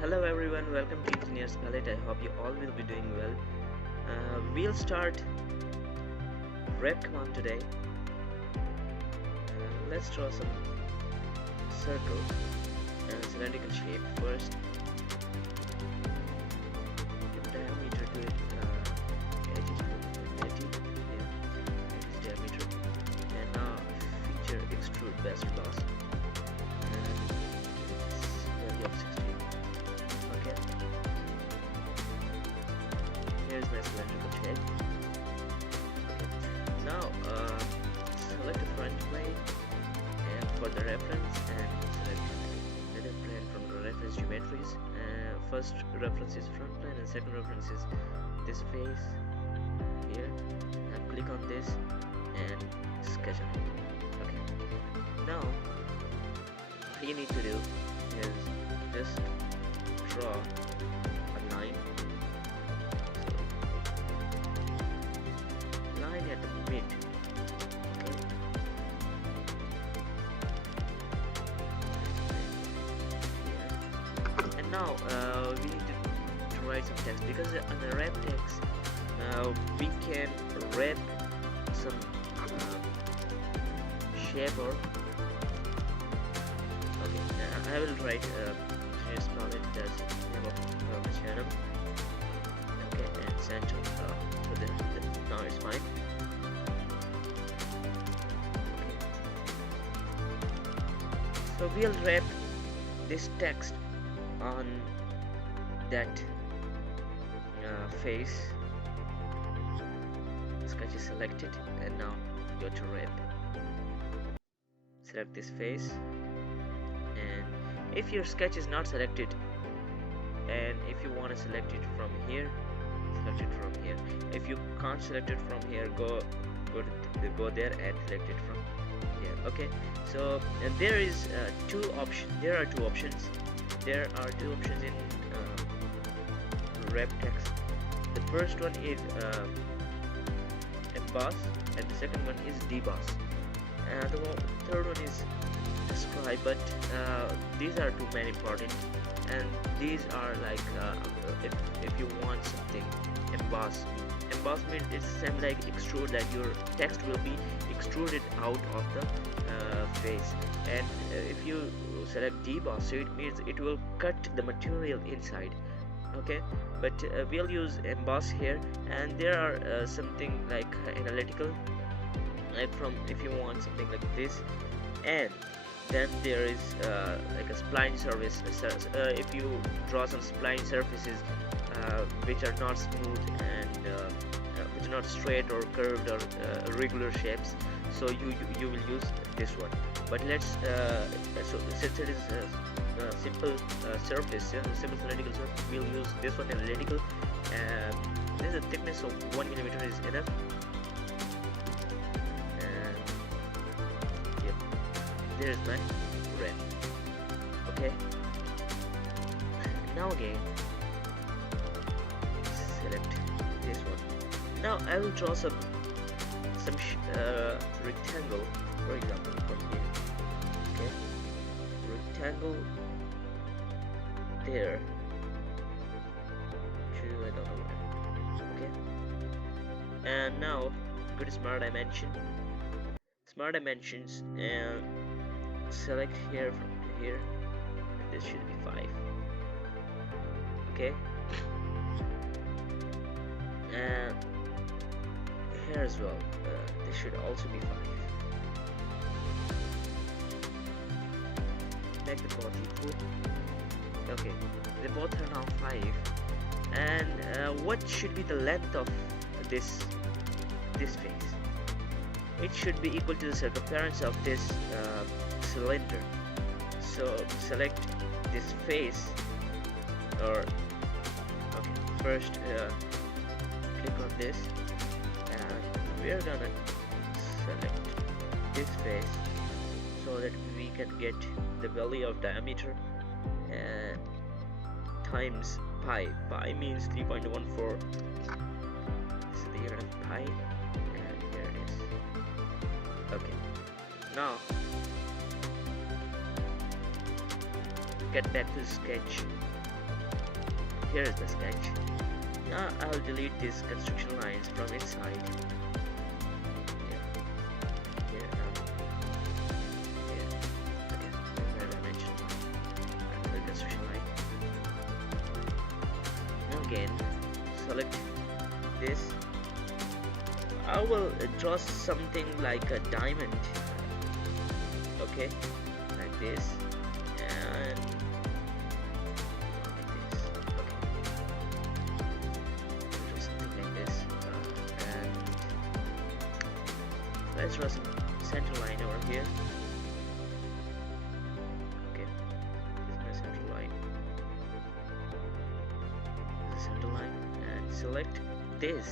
Hello everyone, welcome to Engineer's Palette. I hope you all will be doing well. We'll start red command today. Let's draw some circle and cylindrical shape first. Give diameter to it. It is diameter. And now feature extrude best loss. And value of 16. Okay. Here's my cylindrical shape. Okay. Now select a front plane and for the reference and select another plane from the reference geometries. First reference is front plane and second reference is this face here. And click on this and sketch on it. Okay. Now what you need to do is just draw a line at the mid. Okay. And now we need to write some text, because on the wrap text we can wrap some shape or okay. I will write just call it as name of the channel. Okay, and center so now it's fine. Okay. So we'll wrap this text on that face. Sketch is selected and now go to wrap. Select this face, and if your sketch is not selected and if you want to select it from here, select it from here. If you can't select it from here, go there and select it from here. Okay, so there are two options in wrap text. The first one is emboss and the second one is deboss. The third one is describe, but these are too many important, and these are like if you want something emboss means it's same like extrude, that your text will be extruded out of the face. And if you select deboss, so it means it will cut the material inside. Okay, but we'll use emboss here, and there are something like analytical, like from if you want something like this. And then there is like a spline surface. If you draw some spline surfaces which are not smooth and which are not straight or curved or regular shapes, so you will use this one. But let's so since it is a simple surface, simple cylindrical surface, we'll use this one, analytical. This is a thickness of 1 millimeter is enough. There's my red. Okay, now again select this one. Now I will draw some rectangle, for example, from here. Okay, rectangle there. I don't know where. Okay, and now go to smart dimensions and select here from here, and this should be 5. Okay, and here as well, this should also be 5. Make the both equal. Okay, they both are now 5. And what should be the length of this face? It should be equal to the circumference of this cylinder. So select this face, or okay, first click on this, and we're gonna select this face so that we can get the value of diameter times pi. Pi means 3.14. This is the unit of pi, and here it is. Okay, now get back to the sketch here is the sketch. Now I'll delete these construction lines from inside. Yeah, here, here, okay, the dimension line, the construction line. Now again, select this. I will draw something like a diamond, okay, like this, and like this, okay, draw something like this, and let's draw some center line over here. Okay, this is my center line. This is center line, and select this.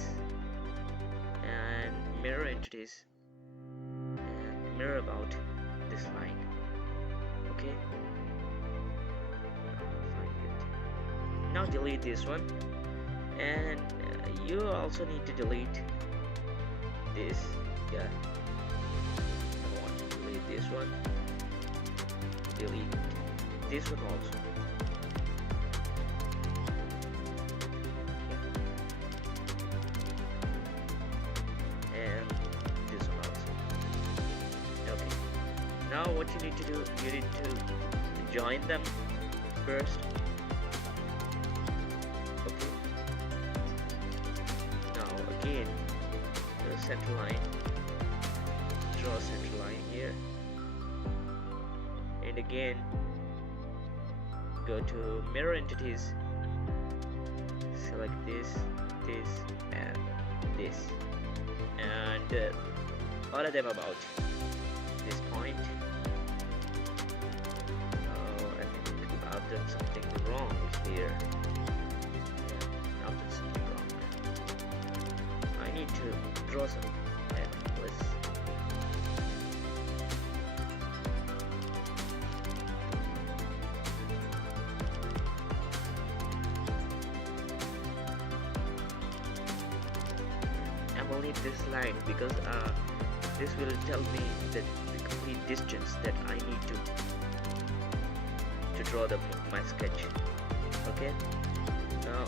And mirror entities and mirror about this line. Okay, find it. Now delete this one, and you also need to delete this. Yeah, I want to delete this one, delete this one also. Now what you need to do, you need to join them first. Okay. Now again, the center line, draw a center line here, and again go to mirror entities, select this, this, and this, and all of them about this point. I've done something wrong here. Yeah, I've done something wrong. I need to draw some let's I will need this line because this will tell me that the complete distance that I need to draw my sketch. Okay, now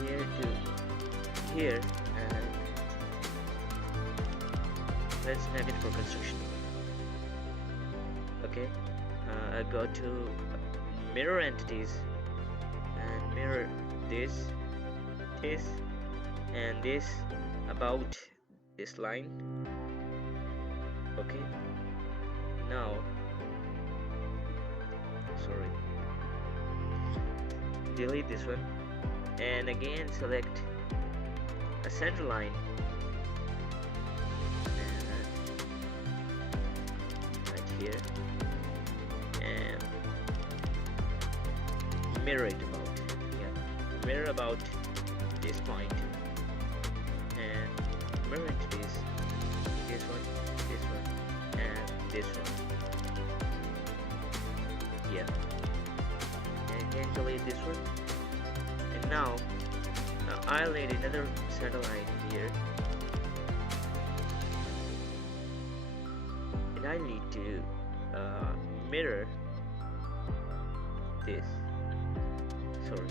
here to here, and let's make it for construction. Okay, I go to mirror entities and mirror this, this, and this about this line. Okay, now sorry, delete this one, and again select a center line, and right here, and mirror it about, yeah, mirror about this point, and mirror into this one, and this one. Yeah, and again delete this one, and now I'll need another center line here, and I need to mirror this, sorry,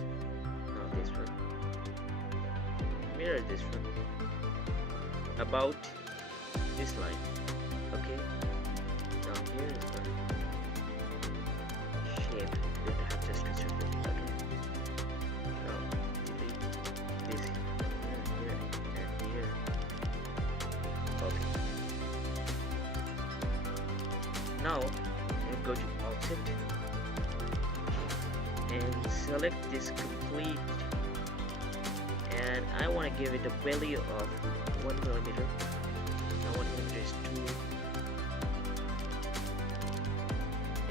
not this one, mirror this one about this line. Okay, now here is my shape that I have just constructed. Okay, now delete this here and here. Okay, now go to object and select this complete, and I want to give it a value of 1 millimeter. Now 1 millimeter is 2.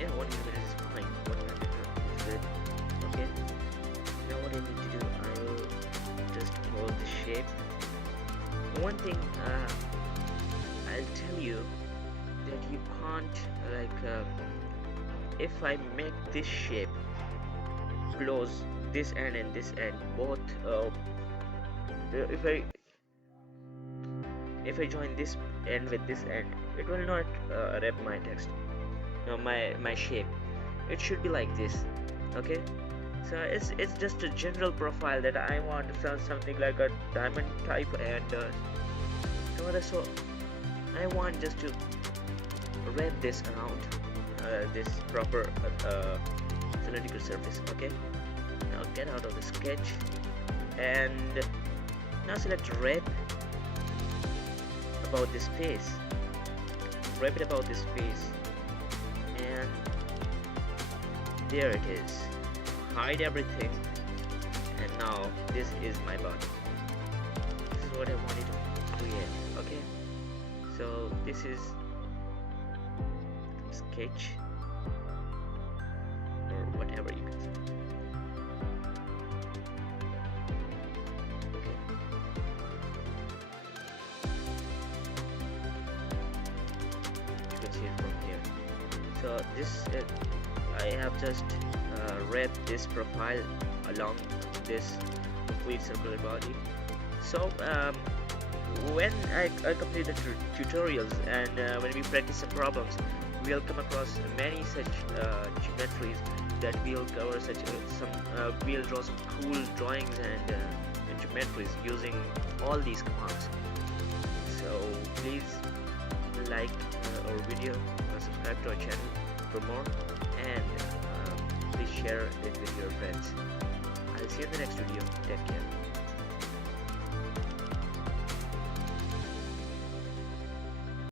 Yeah, 1 millimeter is fine. 1 millimeter is good. Okay. Now what I need to do, I will just hold the shape. One thing I'll tell you that you can't if I make this shape close this end and this end both, if I join this end with this end, it will not wrap my text, no, my shape. It should be like this. Okay, So it's just a general profile that I want to sell something like a diamond type and no other. So I want just to wrap this around this proper cylindrical surface. Okay, now get out of the sketch and now select wrap about this face. Wrap it about this face, and there it is. Hide everything, and now this is my body. This is what I wanted to create. Okay, so this is sketch or whatever you can say. Okay, you can see it from here. So this I have just wrapped this profile along this complete circular body. So when I complete the tutorials and when we practice some problems, we'll come across many such geometries that we'll cover we'll draw some cool drawings and geometries using all these commands. So please like our video, subscribe to our channel for more, and please share it with your friends. I'll see you in the next video. Take care.